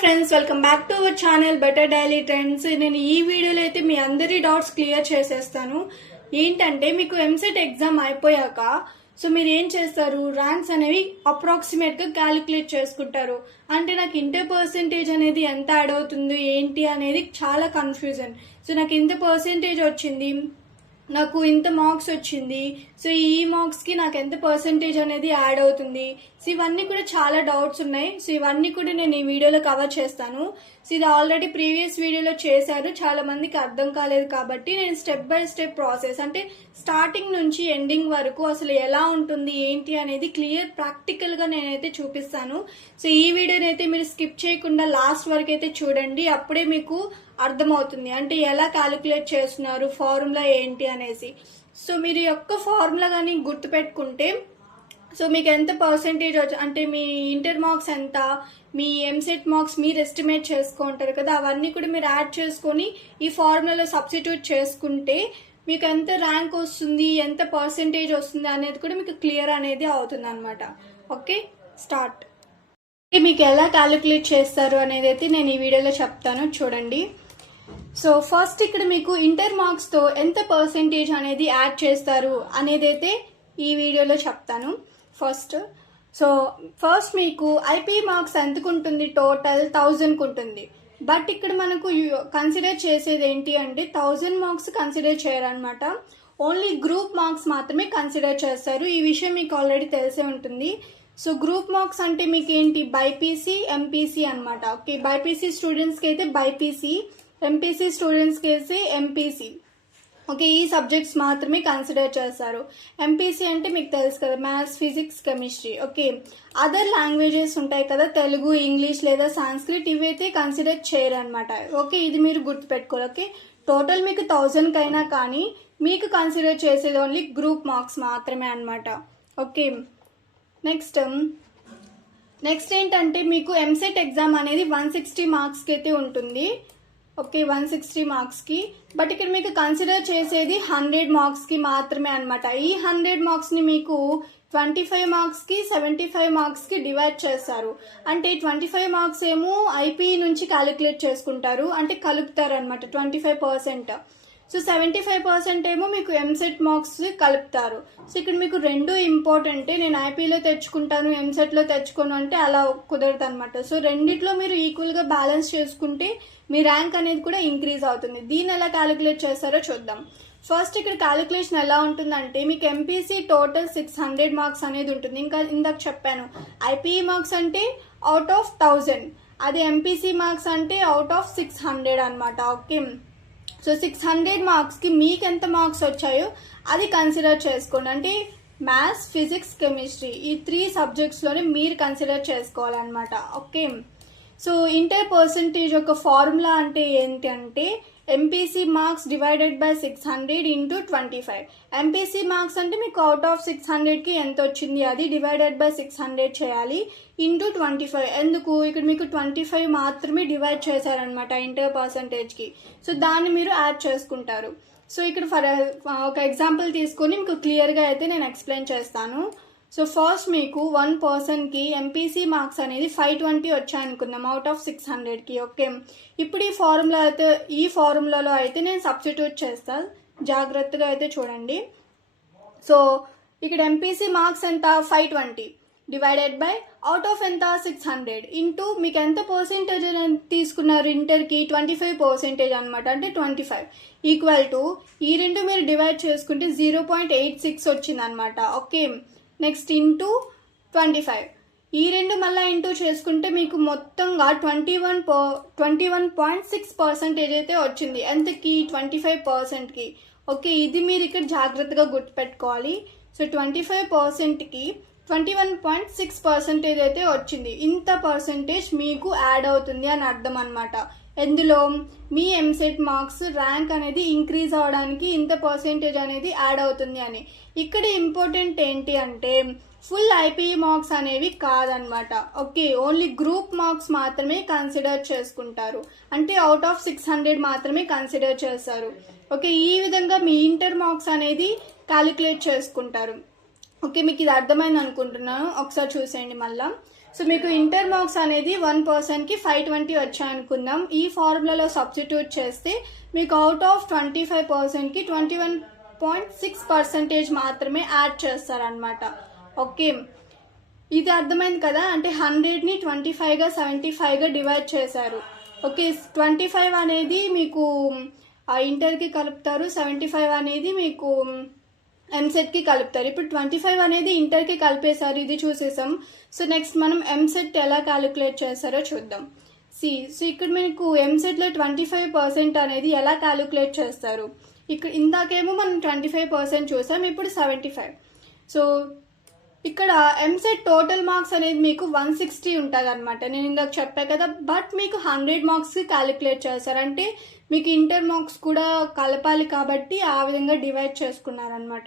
Friends, welcome back to our channel better daily trends. నేను ఈ వీడియోలో అయితే మీ అందరి డౌట్స్ క్లియర్ చేసేస్తాను. ఏంటంటే మీకు ఎంసెట్ ఎగ్జామ్ అయిపోయాక మీరు ఏం చేస్తారు, ర్యాంక్స్ అనేవి అప్రాక్సిమేట్ గా క్యాలిక్యులేట్ చేసుకుంటారు. అంటే నాకు ఇంటర్ పర్సెంటేజ్ అనేది ఎంత యాడ్ అవుతుంది ఏంటి అనేది చాలా కన్ఫ్యూజన్. నాకు ఇంత పర్సెంటేజ్ వచ్చింది, నాకు ఇంత మార్క్స్ వచ్చింది, ఈ మార్క్స్ కి నాకు ఎంత పర్సెంటేజ్ అనేది యాడ్ అవుతుంది. ఇవన్నీ కూడా చాలా డౌట్స్ ఉన్నాయి. ఇవన్నీ కూడా నేను ఈ వీడియోలో కవర్ చేస్తాను. ఇది ఆల్రెడీ ప్రీవియస్ వీడియోలో చేశారు, చాలా మందికి అర్థం కాలేదు కాబట్టి నేను స్టెప్ బై స్టెప్ ప్రాసెస్ అంటే స్టార్టింగ్ నుంచి ఎండింగ్ వరకు అసలు ఎలా ఉంటుంది ఏంటి అనేది క్లియర్ ప్రాక్టికల్ గా నేనైతే చూపిస్తాను. ఈ వీడియోని అయితే మీరు స్కిప్ చేయకుండా లాస్ట్ వరకు అయితే చూడండి, అప్పుడే మీకు అర్థమవుతుంది అంటే ఎలా క్యాలిక్యులేట్ చేస్తున్నారు, ఫార్ములా ఏంటి అనేసి. మీరు యొక్క ఫార్ములా కానీ గుర్తుపెట్టుకుంటే మీకు ఎంత పర్సెంటేజ్ అంటే మీ ఇంటర్ మార్క్స్ ఎంత, మీ ఎంసెట్ మార్క్స్ మీరు ఎస్టిమేట్ చేసుకుంటారు కదా, అవన్నీ కూడా మీరు యాడ్ చేసుకొని ఈ ఫార్ములాలో సబ్స్టిట్యూట్ చేసుకుంటే మీకు ఎంత ర్యాంక్ వస్తుంది, ఎంత పర్సెంటేజ్ వస్తుంది అనేది కూడా మీకు క్లియర్ అనేది అవుతుంది అనమాట. Okay, start. మీకు ఎలా క్యాలిక్యులేట్ చేస్తారు అనేది అయితే నేను ఈ వీడియోలో చెప్తాను, చూడండి. ఫస్ట్ ఇక్కడ మీకు ఇంటర్ మార్క్స్ తో ఎంత పర్సెంటేజ్ అనేది యాడ్ చేస్తారు అనేది అయితే ఈ వీడియోలో చెప్తాను. ఫస్ట్ మీకు ఐపీ మార్క్స్ ఎంతకు ఉంటుంది, టోటల్ 1000 ఉంటుంది. బట్ ఇక్కడ మనకు కన్సిడర్ చేసేది ఏంటి అంటే 1000 మార్క్స్ కన్సిడర్ చేయరనమాట, ఓన్లీ గ్రూప్ మార్క్స్ మాత్రమే కన్సిడర్ చేస్తారు. ఈ విషయం మీకు ఆల్రెడీ తెలిసే ఉంటుంది. గ్రూప్ మార్క్స్ అంటే మీకు ఏంటి, బైపీసీ, ఎంపీసీ అనమాట. ఓకే, బైపీసీ స్టూడెంట్స్ కి అయితే బైపీసీ, ఎంపీసీ స్టూడెంట్స్ కి అయితే ఎంపీసీ. ఓకే, ఈ సబ్జెక్ట్స్ మాత్రమే కన్సిడర్ చేస్తారు. ఎంపీసీ అంటే మీకు తెలుసు కదా, maths, physics, chemistry. Okay, other languages ఉంటాయి కదా, తెలుగు, ఇంగ్లీష్ లేదా సాంస్క్రిట్, ఇవైతే కన్సిడర్ చేయరు అనమాట. ఓకే, ఇది మీరు గుర్తుపెట్టుకోవాలి. ఓకే, టోటల్ మీకు 1000 కైనా కానీ మీకు కన్సిడర్ చేసేది ఓన్లీ గ్రూప్ మార్క్స్ మాత్రమే అనమాట. ఓకే, నెక్స్ట్ ఏంటంటే మీకు ఎంసెట్ ఎగ్జామ్ అనేది 160 మార్క్స్ కి అయితే ఉంటుంది. ఓకే, 160 మార్క్స్ కి. బట్ ఇక్కడ మీకు కన్సిడర్ చేసేది 100 మార్క్స్ కి మాత్రమే అనమాట. ఈ 100 మార్క్స్ ని మీకు 25 మార్క్స్ కి, 75 మార్క్స్ కి డివైడ్ చేస్తారు. అంటే 25 మార్క్స్ ఏమో ఐపీ నుంచి క్యాలిక్యులేట్ చేసుకుంటారు, అంటే కలుపుతారు అనమాట 25%. 75% ఏమో మీకు ఎంసెట్ మార్క్స్ కలుపుతారు. ఇక్కడ మీకు రెండు ఇంపార్టెంటే, నేను ఐపీలో తెచ్చుకుంటాను ఎంసెట్ లో తెచ్చుకోను అంటే అలా కుదరదు అనమాట. రెండిట్లో మీరు ఈక్వల్ గా బ్యాలెన్స్ చేసుకుంటే మీ ర్యాంక్ అనేది కూడా ఇంక్రీజ్ అవుతుంది. దీన్ని ఎలా క్యాలిక్యులేట్ చేస్తారో చూద్దాం. ఫస్ట్ ఇక్కడ క్యాలిక్యులేషన్ ఎలా ఉంటుందంటే మీకు ఎంపీసీ టోటల్ 600 మార్క్స్ అనేది ఉంటుంది. ఇంకా ఇందాక చెప్పాను, ఐపీఈ మార్క్స్ అంటే అవుట్ ఆఫ్ 1000, అది ఎంపీసీ మార్క్స్ అంటే అవుట్ ఆఫ్ 600 అనమాట. ఓకే, 600 మార్క్స్ కి మీకు ఎంత మార్క్స్ వచ్చాయో అది కన్సిడర్ చేసుకోండి. అంటే మ్యాథ్స్, ఫిజిక్స్, కెమిస్ట్రీ ఈ 3 సబ్జెక్ట్స్ లోనే మీరు కన్సిడర్ చేసుకోవాలన్నమాట. ఓకే, ఇంటర్ పర్సెంటేజ్ యొక్క ఫార్ములా అంటే ఏంటి అంటే MPC marks divided by 600 into 25. MPC marks అంటే మీకు అవుట్ ఆఫ్ 600 కి ఎంత వచ్చింది అది డివైడెడ్ బై 600 చేయాలి ఇంటూ 25. ఎందుకు, ఇక్కడ మీకు 25 మాత్రమే డివైడ్ చేశారనమాట ఇంటర్ పర్సెంటేజ్ కి. దాన్ని మీరు యాడ్ చేసుకుంటారు. ఇక్కడ ఒక ఎగ్జాంపుల్ తీసుకొని మీకు క్లియర్ గా అయితే నేను ఎక్స్ప్లెయిన్ చేస్తాను. ఫస్ట్ మీకు 1 పర్సన్ కి ఎంపీసీ మార్క్స్ అనేది 520 వచ్చాయనుకుందాం అవుట్ ఆఫ్ 600 కి. ఓకే, ఇప్పుడు ఈ ఫార్ములాలో అయితే నేను సబ్స్టిట్యూట్ చేస్తాను, జాగ్రత్తగా అయితే చూడండి. ఇక్కడ ఎంపీసీ మార్క్స్ ఎంత, 520 డివైడెడ్ బై అవుట్ ఆఫ్ ఎంత, 600 ఇంటూ మీకు ఎంత పర్సెంటేజ్ తీసుకున్నారు ఇంటర్ కి, 25% అనమాట, అంటే 25 ఈక్వల్ టు ఈ రెండు మీరు డివైడ్ చేసుకుంటే 0.86 వచ్చింది అనమాట. ఓకే, నెక్స్ట్ ఇంటూ 25, ఈ రెండు మళ్ళీ ఇంటూ చేసుకుంటే మీకు మొత్తంగా 21.6% అయితే వచ్చింది. ఎంతకి, 25% కి. ఓకే, ఇది మీరు ఇక్కడ జాగ్రత్తగా గుర్తుపెట్టుకోవాలి. 25% కి 21.6% అయితే వచ్చింది. ఇంత పర్సెంటేజ్ మీకు యాడ్ అవుతుంది అని అర్థం అనమాట. ఎందులో, మీ ఎంసెట్ మార్క్స్ ర్యాంక్ అనేది ఇంక్రీజ్ అవడానికి ఇంత పర్సెంటేజ్ అనేది యాడ్ అవుతుంది అని. ఇక్కడ ఇంపార్టెంట్ ఏంటి అంటే ఫుల్ ఐపీఈ మార్క్స్ అనేవి కాదనమాట. ఓకే, ఓన్లీ గ్రూప్ మార్క్స్ మాత్రమే కన్సిడర్ చేసుకుంటారు, అంటే అవుట్ ఆఫ్ 600 మాత్రమే కన్సిడర్ చేస్తారు. ఓకే, ఈ విధంగా మీ ఇంటర్ మార్క్స్ అనేది క్యాలిక్యులేట్ చేసుకుంటారు. ఓకే, మీకు ఇది అర్థమైంది అనుకుంటున్నాను, ఒకసారి చూసేయండి మళ్ళా. సో మీకు ఇంటర్ మార్క్స్ అనేది 1 పర్సన్కి 520 వచ్చాయనుకుందాం. ఈ ఫార్ములాలో సబ్స్టిట్యూట్ చేస్తే మీకు అవుట్ ఆఫ్ 25%కి 21.6% మాత్రమే యాడ్ చేస్తారనమాట. ఓకే, ఇది అర్థమైంది కదా. అంటే 100ని 25గా 75గా డివైడ్ చేశారు. ఓకే, 25 అనేది మీకు ఇంటర్కి కలుపుతారు, 75 అనేది మీకు ఎంసెట్కి కలుపుతారు. ఇప్పుడు 25 అనేది ఇంటర్కి కలిపేశారు, ఇది చూసేసాం. సో నెక్స్ట్ మనం ఎంసెట్ ఎలా క్యాలిక్యులేట్ చేస్తారో చూద్దాం. సో ఇక్కడ మీకు ఎంసెట్లో 25% అనేది ఎలా క్యాలిక్యులేట్ చేస్తారు. ఇక్కడ ఇందాకేమో మనం 25% చూసాం, ఇప్పుడు 75. సో ఇక్కడ ఎంసెట్ టోటల్ మార్క్స్ అనేది మీకు 160 ఉంటుంది అనమాట. నేను ఇందాక చెప్పా కదా, బట్ మీకు 100 మార్క్స్కి క్యాలిక్యులేట్ చేస్తారు. అంటే మీకు ఇంటర్ మార్క్స్ కూడా కలపాలి కాబట్టి ఆ విధంగా డివైడ్ చేసుకున్నారనమాట.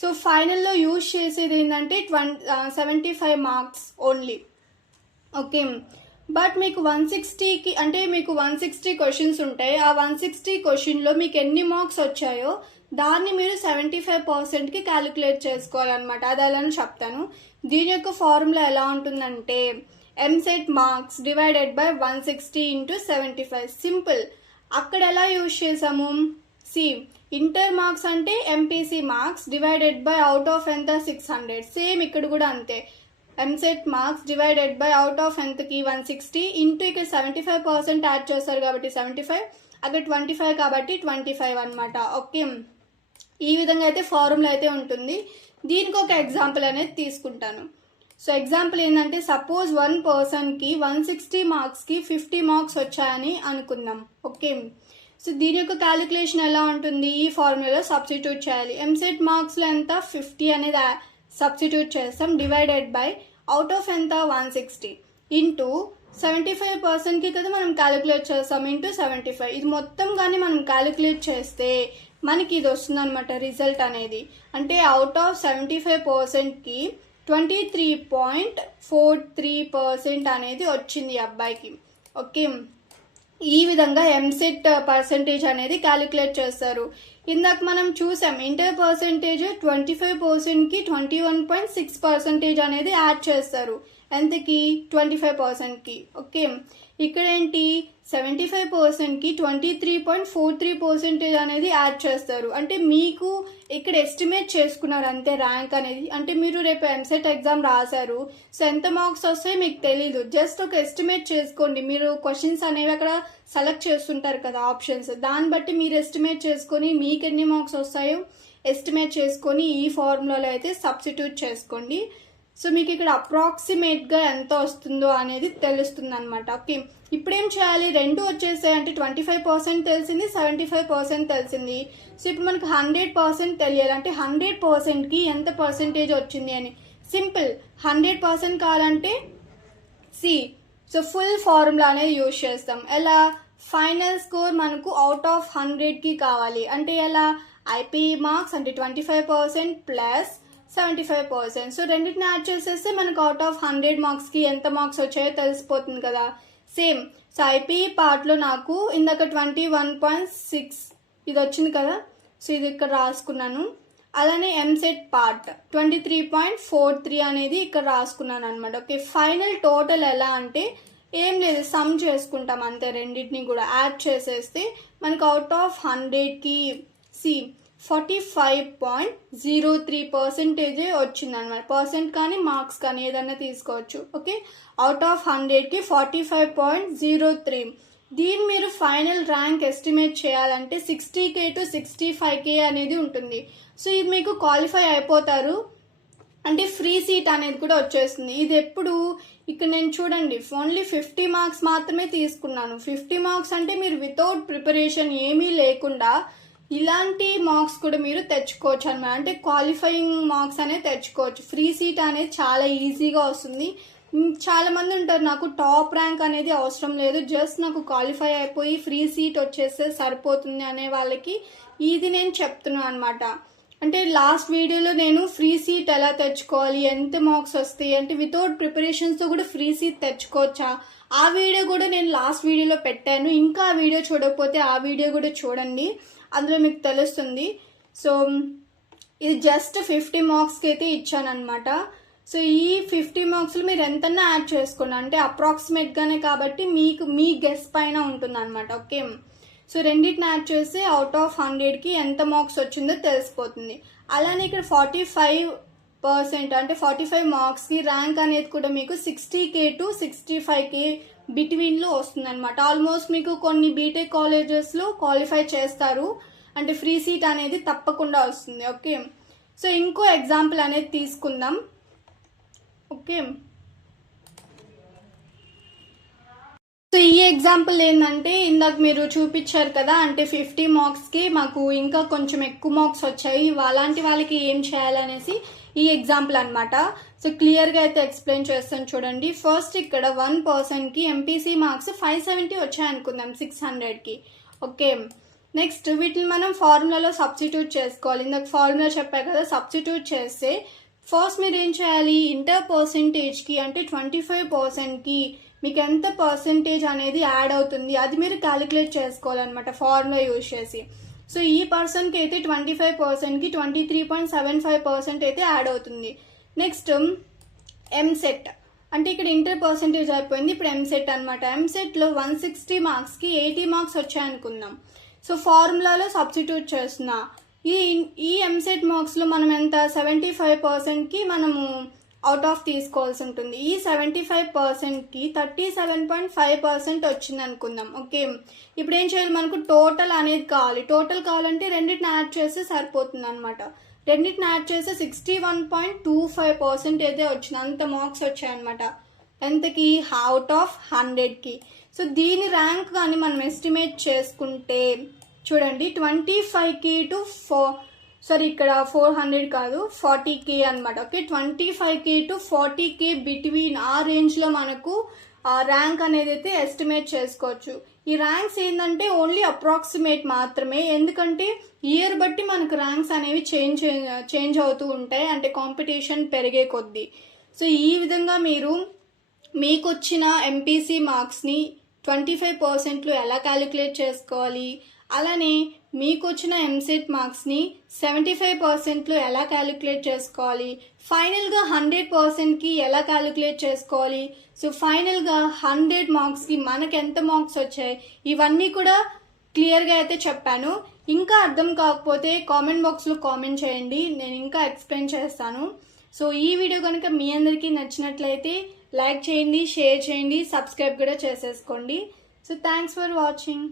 సో ఫైనల్లో యూజ్ చేసేది ఏంటంటే 75 మార్క్స్ ఓన్లీ. ఓకే, బట్ మీకు 160కి అంటే మీకు 160 క్వశ్చన్స్ ఉంటాయి. ఆ 160 క్వశ్చన్లో మీకు ఎన్ని మార్క్స్ వచ్చాయో దాన్ని మీరు 75%కి క్యాలిక్యులేట్ చేసుకోవాలన్నమాట. అది ఎలా చెప్తాను. దీని యొక్క ఫార్ములా ఎలా ఉంటుందంటే EAMCET marks divided by 160 × 75. Simple. అక్కడ ఎలా యూజ్ చేసాము, ఇంటర్ మార్క్స్ అంటే MPC marks divided by out of ఎంత 600. సేమ్ ఇక్కడ కూడా అంతే. EAMCET marks divided by out of ఎంతకి 160 ఇంటూ ఇక్కడ 75% యాడ్ చేస్తారు కాబట్టి 75, అక్కడ 25 కాబట్టి 25 అనమాట. ఓకే, ఈ విధంగా అయితే ఫార్ములా అయితే ఉంటుంది. దీనికి ఒక ఎగ్జాంపుల్ అనేది తీసుకుంటాను. సో ఎగ్జాంపుల్ ఏంటంటే సపోజ్ 1 పర్సన్కి 160 మార్క్స్కి 50 మార్క్స్ వచ్చాయని అనుకుందాం. ఓకే, సో దీని యొక్క క్యాలిక్యులేషన్ ఎలా ఉంటుంది, ఈ ఫార్ములాలో సబ్స్టిట్యూట్ చేయాలి. ఎంసెట్ మార్క్స్లో ఎంత 50 అనేది సబ్స్టిట్యూట్ చేస్తాం, డివైడెడ్ బై అవుట్ ఆఫ్ ఎంత 160 ఇంటూ 75%కి కదా మనం క్యాలిక్యులేట్ చేస్తాం ఇంటూ 75. ఇది మొత్తం కానీ మనం క్యాలిక్యులేట్ చేస్తే మనకి ఇది వస్తుంది అనమాట రిజల్ట్ అనేది. అంటే అవుట్ ఆఫ్ 75%కి 23.43% అనేది వచ్చింది ఈ అబ్బాయికి. ఓకే, ఈ విధంగా ఎంసెట్ పర్సంటేజ్ అనేది క్యాలిక్యులేట్ చేస్తారు. ఇందాక మనం చూసాం ఇంటర్ పర్సంటేజ్ 25%కి 21.6% అనేది యాడ్ చేస్తారు. ఎంతకి 25%కి. ఓకే, ఇక్కడ ఏంటి 75%కి 23.43% అనేది యాడ్ చేస్తారు. అంటే మీకు ఇక్కడ ఎస్టిమేట్ చేసుకున్నారు అంతే ర్యాంక్ అనేది. అంటే మీరు రేపు ఎంసెట్ ఎగ్జామ్ రాశారు, సో ఎంత మార్క్స్ వస్తాయో మీకు తెలీదు, జస్ట్ ఒక ఎస్టిమేట్ చేసుకోండి. మీరు క్వశ్చన్స్ అనేవి అక్కడ సెలెక్ట్ చేస్తుంటారు కదా ఆప్షన్స్, దాన్ని బట్టి మీరు ఎస్టిమేట్ చేసుకొని మీకు ఎన్ని మార్క్స్ వస్తాయో ఎస్టిమేట్ చేసుకొని ఈ ఫార్ములాలో అయితే సబ్స్టిట్యూట్ చేసుకోండి. సో మీకు ఇక్కడ అప్రాక్సిమేట్గా ఎంత వస్తుందో అనేది తెలుస్తుంది అనమాట. ఓకే, ఇప్పుడేం చేయాలి, రెండు వచ్చేసాయి. అంటే 25% తెలిసింది, 75% తెలిసింది. సో ఇప్పుడు మనకు 100% తెలియాలి. అంటే 100%కి ఎంత పర్సెంటేజ్ వచ్చింది అని. సింపుల్, 100% కావాలంటే సో ఫుల్ ఫార్ములా అనేది యూజ్ చేస్తాం. ఎలా, ఫైనల్ స్కోర్ మనకు అవుట్ ఆఫ్ 100కి కావాలి. అంటే ఎలా, ఐపీఈ మార్క్స్ అంటే 25% ప్లస్ 75%. సో రెండింటిని యాడ్ చేసేస్తే మనకు అవుట్ ఆఫ్ 100 మార్క్స్కి ఎంత మార్క్స్ వచ్చాయో తెలిసిపోతుంది కదా. సేమ్. సో ఐపీఈ పార్ట్లో నాకు ఇందాక 21.6 ఇది వచ్చింది కదా, సో ఇది ఇక్కడ రాసుకున్నాను. అలానే ఎంసెట్ పార్ట్ 23.43 అనేది ఇక్కడ రాసుకున్నాను అనమాట. ఓకే, ఫైనల్ టోటల్ ఎలా అంటే ఏం లేదు, సమ్ చేసుకుంటాం అంతే. రెండింటిని కూడా యాడ్ చేసేస్తే మనకు అవుట్ ఆఫ్ 100కి 45.03% వచ్చింది అనమాట. పర్సెంట్ కానీ మార్క్స్ కానీ ఏదన్నా తీసుకోవచ్చు. ఓకే, అవుట్ ఆఫ్ 100కి 45.03. దీన్ని మీరు ఫైనల్ ర్యాంక్ ఎస్టిమేట్ చేయాలంటే 60K to 65K అనేది ఉంటుంది. సో ఇది మీకు క్వాలిఫై అయిపోతారు, అంటే ఫ్రీ సీట్ అనేది కూడా వచ్చేస్తుంది. ఇది ఎప్పుడు, ఇక్కడ నేను చూడండి ఓన్లీ 50 మార్క్స్ మాత్రమే తీసుకున్నాను. 50 మార్క్స్ అంటే మీరు వితౌట్ ప్రిపరేషన్ ఏమీ లేకుండా ఇలాంటి మార్క్స్ కూడా మీరు తెచ్చుకోవచ్చు అన్నమాట. అంటే క్వాలిఫైయింగ్ మార్క్స్ అనేది తెచ్చుకోవచ్చు. ఫ్రీ సీట్ అనేది చాలా ఈజీగా వస్తుంది. చాలా మంది ఉంటారు నాకు టాప్ ర్యాంక్ అనేది అవసరం లేదు, జస్ట్ నాకు క్వాలిఫై అయిపోయి ఫ్రీ సీట్ వచ్చేస్తే సరిపోతుంది అనే వాళ్ళకి ఇది నేను చెప్తున్నాను అనమాట. అంటే లాస్ట్ వీడియోలో నేను ఫ్రీ సీట్ ఎలా తెచ్చుకోవాలి, ఎంత మార్క్స్ వస్తాయి, అంటే వితౌట్ ప్రిపరేషన్స్తో కూడా ఫ్రీ సీట్ తెచ్చుకోవచ్చా, ఆ వీడియో కూడా నేను లాస్ట్ వీడియోలో పెట్టాను. ఇంకా ఆ వీడియో చూడకపోతే ఆ వీడియో కూడా చూడండి, అందులో మీకు తెలుస్తుంది. సో ఇది జస్ట్ 50 మార్క్స్కి అయితే ఇచ్చాను అనమాట. సో ఈ 50 మార్క్స్లో మీరు ఎంతన్నా యాడ్ చేసుకోండి, అంటే అప్రాక్సిమేట్గానే కాబట్టి మీకు మీ గెస్ పైన ఉంటుంది అనమాట. ఓకే, సో రెండింటిని యాడ్ చేసి అవుట్ ఆఫ్ 100కి ఎంత మార్క్స్ వచ్చిందో తెలిసిపోతుంది. అలానే ఇక్కడ 45% అంటే 45 మార్క్స్కి ర్యాంక్ అనేది కూడా మీకు 60K to 65K బిట్వీన్లో వస్తుంది అనమాట. ఆల్మోస్ట్ మీకు కొన్ని బీటెక్ కాలేజెస్లో క్వాలిఫై చేస్తారు, అంటే ఫ్రీ సీట్ అనేది తప్పకుండా వస్తుంది. ఓకే, సో ఇంకో ఎగ్జాంపుల్ అనేది తీసుకుందాం. ఓకే, సో ఈ ఎగ్జాంపుల్ ఏంటంటే ఇందాక మీరు చూపించారు కదా, అంటే 50 మార్క్స్కి మాకు ఇంకా కొంచెం ఎక్కువ మార్క్స్ వచ్చాయి, అలాంటి వాళ్ళకి ఏం చేయాలనేసి ఈ ఎగ్జాంపుల్ అనమాట. సో క్లియర్గా అయితే ఎక్స్ప్లెయిన్ చేస్తాను చూడండి. ఫస్ట్ ఇక్కడ 1%కి ఎంపీసీ మార్క్స్ 570 వచ్చాయి అనుకుందాం 600కి. ఓకే, నెక్స్ట్ వీటిని మనం ఫార్ములాలో సబ్స్టిట్యూట్ చేసుకోవాలి. ఇందాక ఫార్ములా చెప్పారు కదా, సబ్స్టిట్యూట్ చేస్తే ఫస్ట్ మీరు ఏం చేయాలి, ఇంటర్ పర్సెంటేజ్కి అంటే 25%కి మీకు ఎంత పర్సెంటేజ్ అనేది యాడ్ అవుతుంది అది మీరు క్యాలిక్యులేట్ చేసుకోవాలన్నమాట ఫార్ములా యూజ్ చేసి. సో ఈ పర్సన్కి అయితే 25%కి 23.75% అయితే యాడ్ అవుతుంది. నెక్స్ట్ ఎంసెట్, అంటే ఇక్కడ ఇంటర్ పర్సెంటేజ్ అయిపోయింది, ఇప్పుడు ఎంసెట్ అనమాట. ఎంసెట్లో 160 మార్క్స్కి 80 మార్క్స్ వచ్చాయనుకుందాం. సో ఫార్ములాలో సబ్స్టిట్యూట్ చేస్తున్నా. ఈ ఎంసెట్ మార్క్స్లో మనం ఎంత 75%కి మనము అవుట్ ఆఫ్ తీసుకోవాల్సి ఉంటుంది. ఈ 75%కి 37.5% వచ్చింది అనుకుందాం. ఓకే, ఇప్పుడు ఏం చేయాలి, మనకు టోటల్ అనేది కావాలి. టోటల్ కావాలంటే రెండింటిని యాడ్ చేస్తే సరిపోతుంది అనమాట. రెండింటిని యాడ్ చేస్తే 61.25% అయితే వచ్చింది, అంత మార్క్స్ వచ్చాయన్నమాట. ఎంతకి, అవుట్ ఆఫ్ 100కి. సో దీని ర్యాంక్ కానీ మనం ఎస్టిమేట్ చేసుకుంటే చూడండి 25K to ఇక్కడ 400 కాదు 40K అనమాట. Okay, 25K to 40K between ఆ రేంజ్లో మనకు ర్యాంక్ అనేది అయితే ఎస్టిమేట్ చేసుకోవచ్చు. ఈ ర్యాంక్స్ ఏంటంటే ఓన్లీ అప్రాక్సిమేట్ మాత్రమే, ఎందుకంటే ఇయర్ బట్టి మనకు ర్యాంక్స్ అనేవి చేంజ్ అవుతూ ఉంటాయి, అంటే కాంపిటీషన్ పెరిగే కొద్దీ. సో ఈ విధంగా మీరు మీకు వచ్చిన ఎంపీసీ మార్క్స్ని 25%లో ఎలా క్యాలిక్యులేట్ చేసుకోవాలి, అలానే మీకు వచ్చిన ఎంసెట్ మార్క్స్ని 75%లో ఎలా క్యాలిక్యులేట్ చేసుకోవాలి, ఫైనల్గా 100%కి ఎలా క్యాలిక్యులేట్ చేసుకోవాలి, సో ఫైనల్గా 100 మార్క్స్కి మనకు ఎంత మార్క్స్ వచ్చాయి, ఇవన్నీ కూడా క్లియర్గా అయితే చెప్పాను. ఇంకా అర్థం కాకపోతే కామెంట్ బాక్స్లో కామెంట్ చేయండి, నేను ఇంకా ఎక్స్ప్లెయిన్ చేస్తాను. సో ఈ వీడియో కనుక మీ అందరికీ నచ్చినట్లయితే లైక్ చేయండి, షేర్ చేయండి, సబ్స్క్రైబ్ కూడా చేసేసుకోండి. So thanks for watching.